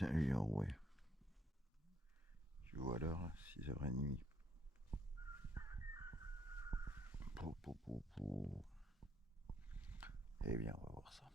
Salut, ouais. Tu vois l'heure, 6h30. Eh bien, on va voir ça.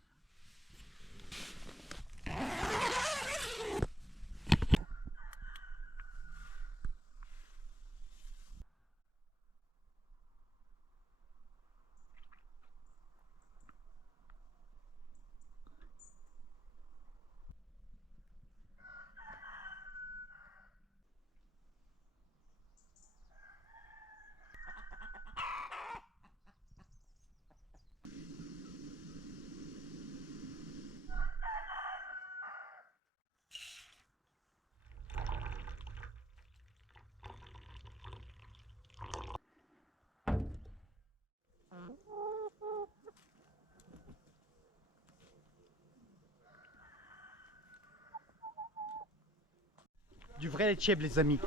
Du vrai lait de chèvre, les amis.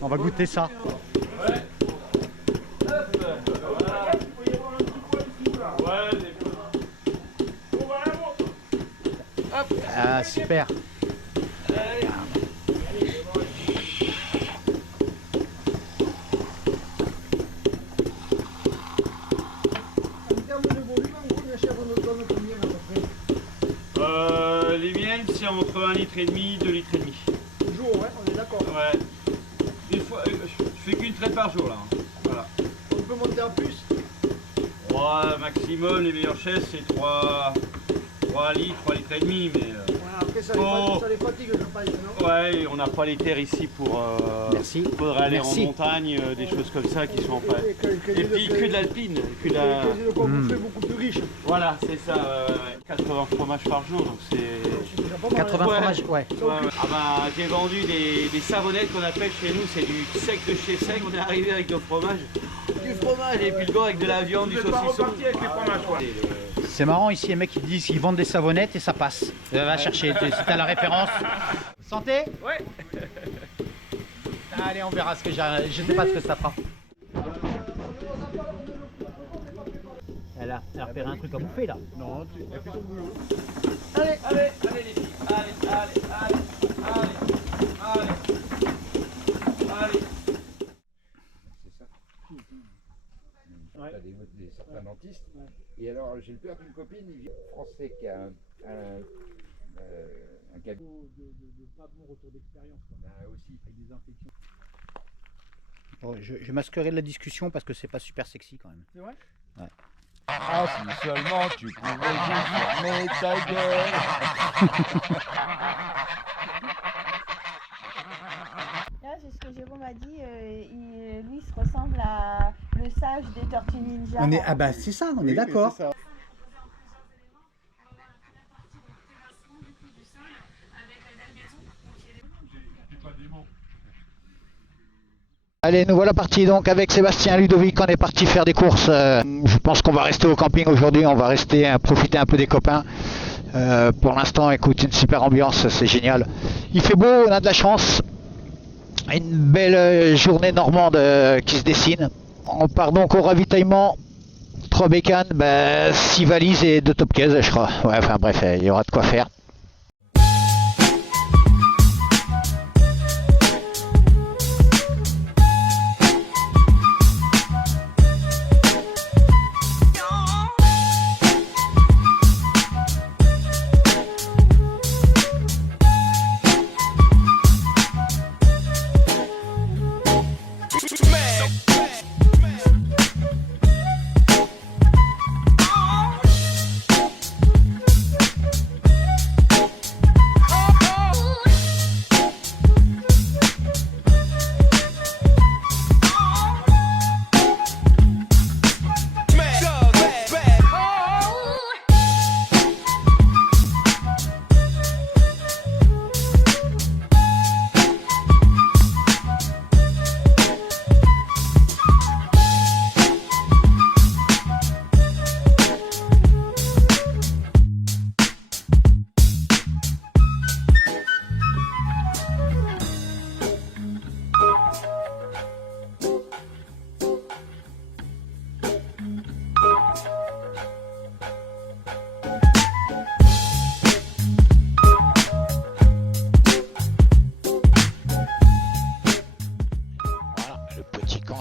On va goûter ça. Ah, super. Les miennes, c'est entre 1,5 litre, 2,5 litres. Jour, ouais, on est d'accord. Ouais. Des fois, je fais qu'une traite par jour là. Hein. Voilà. On peut monter en plus. 3 maximum, les meilleures chaises, c'est 3 litres, 3 litres et demi. Mais Après, ça les fatigue, je pense, non? ouais, on n'a pas les terres ici pour. Merci. Faudrait aller Merci. en montagne, des choses comme ça qui sont en fait. Des petits culs de l'alpine. C'est de quoi bouffer beaucoup plus riche. Voilà, c'est ça. 80 fromages par jour, donc c'est. C'est déjà pas mal. 80 Ouais. fromages, ouais. Ah bah, j'ai vendu des savonnettes qu'on appelle chez nous, c'est du sec de chez sec. On est arrivé avec nos fromages, du fromage et puis le gars avec de la viande, du saucisson. avec les fromages, quoi. C'est marrant ici, les mecs ils disent qu'ils vendent des savonnettes et ça passe. Va chercher, si t'as la référence. Santé? Ouais. Allez, on verra ce que j'ai. Je sais pas ce que ça fera. Elle a repéré un truc à bouffer là. Non, elle fait son boulot. Allez les filles, allez. C'est ça. T'as certains dentistes. Et alors, j'ai le père d'une copine, il vient français qui a un cabinet. De pas bon retour d'expérience. Aussi, avec des infections. Bon, je masquerai la discussion parce que c'est pas super sexy quand même. C'est vrai? Ouais. Ah, si seulement tu pouvais juste fermer ta gueule. Là, c'est ce que Jérôme a dit, lui il se ressemble à le sage des Tortues Ninja. Ah bah c'est ça, on est d'accord. Allez, nous voilà partis donc avec Sébastien et Ludovic, on est parti faire des courses. Je pense qu'on va rester au camping aujourd'hui, on va rester profiter un peu des copains. Pour l'instant, écoute, une super ambiance, c'est génial. Il fait beau, on a de la chance. Une belle journée normande qui se dessine. On part donc au ravitaillement. 3 bécanes, 6 valises et 2 top cases, je crois. Ouais, enfin bref, il y aura de quoi faire.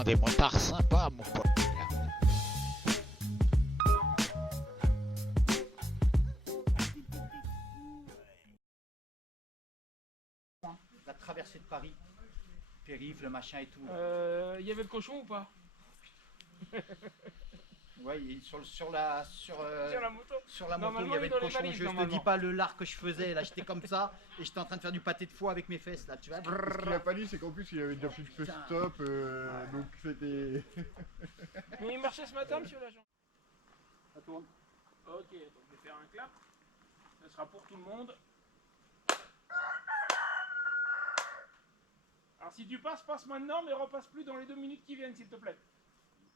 des motards sympas, mon pote. La traversée de Paris, périph', le machin et tout. Il y avait le cochon ou pas? Ouais, sur la moto. sur la moto, il Normalement, y avait il le est dans les cochon. valises, Je te dis normalement. pas le lard que je faisais. Là, j'étais comme ça et j'étais en train de faire du pâté de foie avec mes fesses. Là, tu vois. Ce qu'il a pas dit, c'est qu'en plus il avait déjà plus de stop, donc c'était. Mais il marchait ce matin, monsieur l'agent. Ça tourne. Ok, donc je vais faire un clap. Ce sera pour tout le monde. Alors si tu passes, passe maintenant, mais repasse plus dans les 2 minutes qui viennent, s'il te plaît.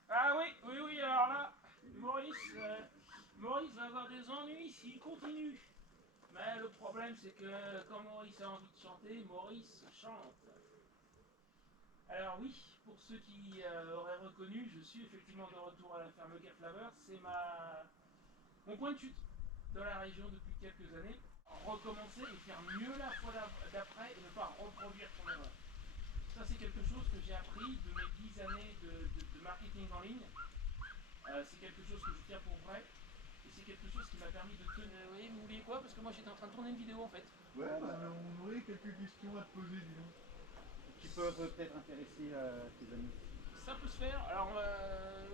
Ah oui, alors là, Maurice va avoir des ennuis s'il continue. Mais le problème, c'est que quand Maurice a envie de chanter, Maurice chante. Alors oui, pour ceux qui auraient reconnu, je suis effectivement de retour à la ferme Gaflaveur. C'est mon point de chute dans la région depuis quelques années. Recommencer et faire mieux la fois d'après et ne pas reproduire son erreur. Ça, c'est quelque chose que j'ai appris de mes 10 années de marketing en ligne. C'est quelque chose que je tiens pour vrai. Et c'est quelque chose qui m'a permis de tenir. Oui, vous oubliez quoi? Parce que moi, j'étais en train de tourner une vidéo en fait. Ouais, bah, on aurait quelques questions à te poser, dis donc. Qui peuvent peut-être intéresser tes amis. Ça peut se faire. Alors,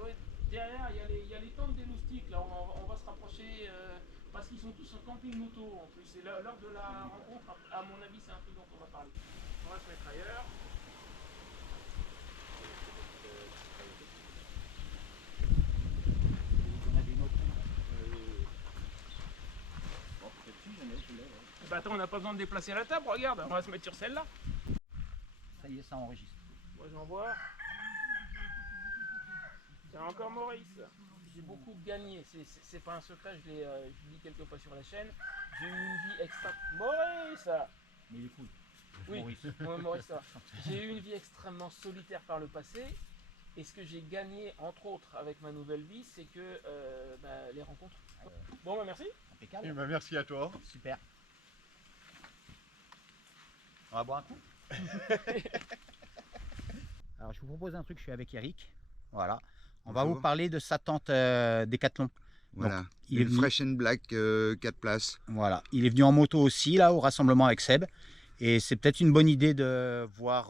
ouais, derrière, il y a les tentes des loustiques. Là, on va se rapprocher parce qu'ils sont tous en camping moto en plus. Et lors de la rencontre, à mon avis, c'est un truc dont on va parler. On va se mettre ailleurs. Bah attends, on n'a pas besoin de déplacer la table, regarde, on va se mettre sur celle-là. Ça y est, ça enregistre. Moi j'en vois. C'est encore Maurice. J'ai beaucoup gagné, c'est pas un secret, je le dis quelques fois sur la chaîne. J'ai eu une vie extra... Maurice! Mais il est cool. Oui, Maurice. ouais, Maurice, ça. J'ai eu une vie extrêmement solitaire par le passé. Et ce que j'ai gagné, entre autres, avec ma nouvelle vie, c'est que les rencontres. Bon, bah merci. Impeccable. Eh ben, merci à toi. Super. On va boire un coup. Alors je vous propose un truc, je suis avec Eric. Voilà. On va Bonjour. vous parler de sa tente Décathlon. Voilà, il est une venu- Fresh and Black 4 places. Voilà. Il est venu en moto aussi là au rassemblement avec Seb. Et c'est peut-être une bonne idée de voir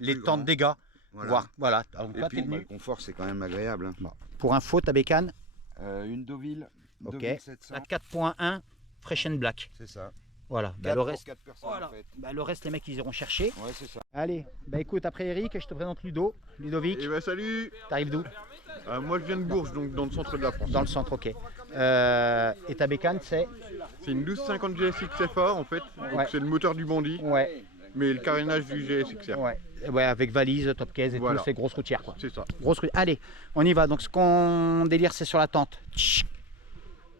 les plus tentes grand. des gars. Voilà. Voilà. Donc Et là, puis t'es bah, venu. le confort, c'est quand même agréable. Hein. Bon. Pour info, ta bécane, Une Deauville, ok. Deauville 700. La 4.1 Fresh and Black. C'est ça. Voilà. Bah, 4 le pour reste, 4 personnes voilà. en fait. Bah, le reste, les mecs, ils iront chercher. Ouais, c'est ça. Allez, bah écoute, après Eric, je te présente Ludovic. Et ben salut. T'arrives d'où? Moi je viens de Bourges, donc dans le centre de la France. Dans le centre, ok. Et ta bécane, c'est? C'est une 1250 GSX FA en fait, donc Ouais. c'est le moteur du Bandit, Ouais, mais le carénage du GSXR. ouais. Ouais, avec valise, top case et Voilà. tout, c'est grosse routière quoi. C'est ça. Grosse routière. Allez, on y va. Donc ce qu'on délire, c'est sur la tente.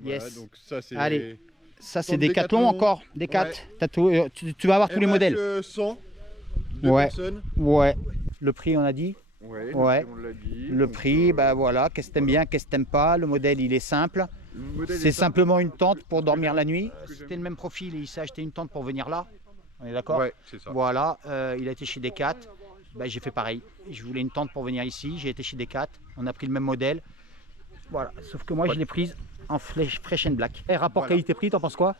Yes. Voilà, donc ça c'est. Allez. Ça, c'est Tente Décathlon Décathlon. encore. Décat. Ouais. T'as tout, tu vas avoir tous les modèles. 100, 2 Ouais. personnes. Ouais. Le prix, on a dit. Ouais. Ouais. On l'a dit. Le donc, prix, bah voilà. Qu'est-ce que t'aimes bien, qu'est-ce que t'aimes pas. Le modèle, il est simple. le modèle C'est est simple. simplement une tente pour dormir la nuit. que C'était j'aime. le même profil et il s'est acheté une tente pour venir là. On est d'accord? Ouais, c'est ça. Voilà, il a été chez Decat. Bah, j'ai fait pareil. Je voulais une tente pour venir ici. J'ai été chez Decat. On a pris le même modèle. Voilà, sauf que moi je l'ai prise en Fresh and Black. Et rapport Voilà. qualité-prix, t'en penses quoi?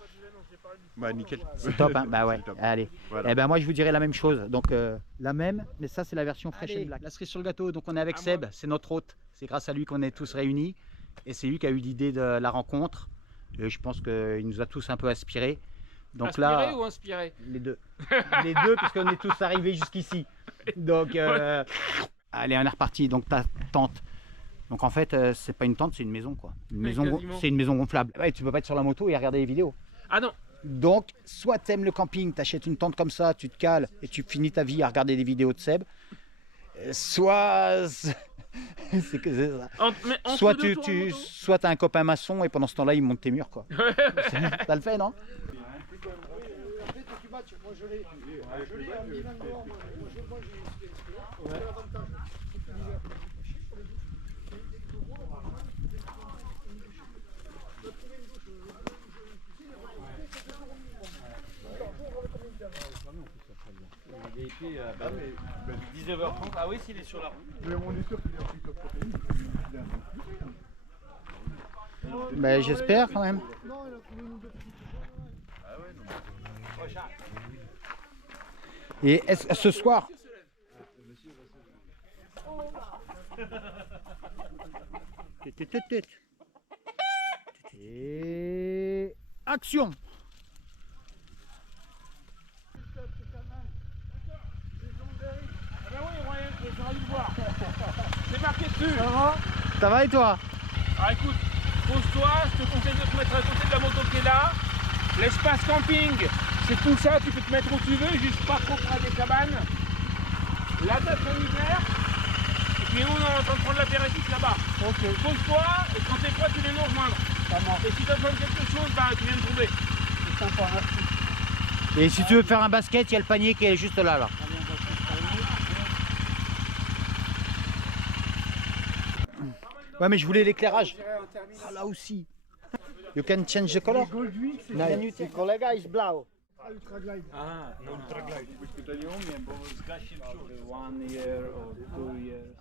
Bah nickel. C'est top, hein? Bah ouais, C'est top. allez. Voilà. Et ben moi je vous dirais la même chose. Donc la même, mais ça c'est la version Fresh and Black. La cerise sur le gâteau, donc on est avec À Seb, moi. c'est notre hôte. C'est grâce à lui qu'on est tous réunis. Et c'est lui qui a eu l'idée de la rencontre. Et je pense qu'il nous a tous un peu inspirés. Donc Inspiré là, ou inspiré? les deux. Les deux, puisqu'on est tous arrivés jusqu'ici. Donc, allez, on est reparti. Donc, ta tente. Donc, en fait, c'est pas une tente, c'est une maison, quoi. Une Oui, maison, quasiment. c'est une maison gonflable. Ouais, tu peux pas être sur la moto et regarder les vidéos. Ah non. Donc, soit tu aimes le camping, tu achètes une tente comme ça, tu te cales et tu finis ta vie à regarder des vidéos de Seb. Soit. c'est que c'est ça. Mais entre Soit deux tours en moto. soit t'as un copain maçon et pendant ce temps-là, il monte tes murs, quoi. T'as le fait, non? Il a été 19h30. Ah oui, s'il est sur la route. Mais on est sûr qu'il a pris top protéine. Il a un peu plus, hein. Ben, j'espère quand même. Non, il a trouvé une bête. Et ce soir, et action. Ah ben oui, Ryan, j'ai envie de voir. C'est marqué dessus. Ça va et toi? Ah écoute, pose-toi, je te conseille de te mettre à côté de la moto qui est là. L'espace camping, c'est tout ça, tu peux te mettre où tu veux, juste pas trop près des cabanes. La date en hiver, et puis nous on est en train de prendre l'apéritif là-bas. Ok. Pose-toi, et quand t'es prêt, tu viens nous rejoindre. Et si t'as besoin de quelque chose, bah tu viens me trouver. C'est sympa, merci. Et si tu veux faire un basket, il y a le panier qui est juste là. Ouais, mais je voulais l'éclairage. Ah, là aussi. You can change the color. Goldwing, c'est The collega is blau. Ultra Glide. Ah, Ultra Glide. Zgasił 1 year or 2 years.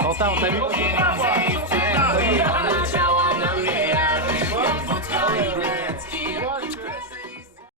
Quentin, on t'a vu?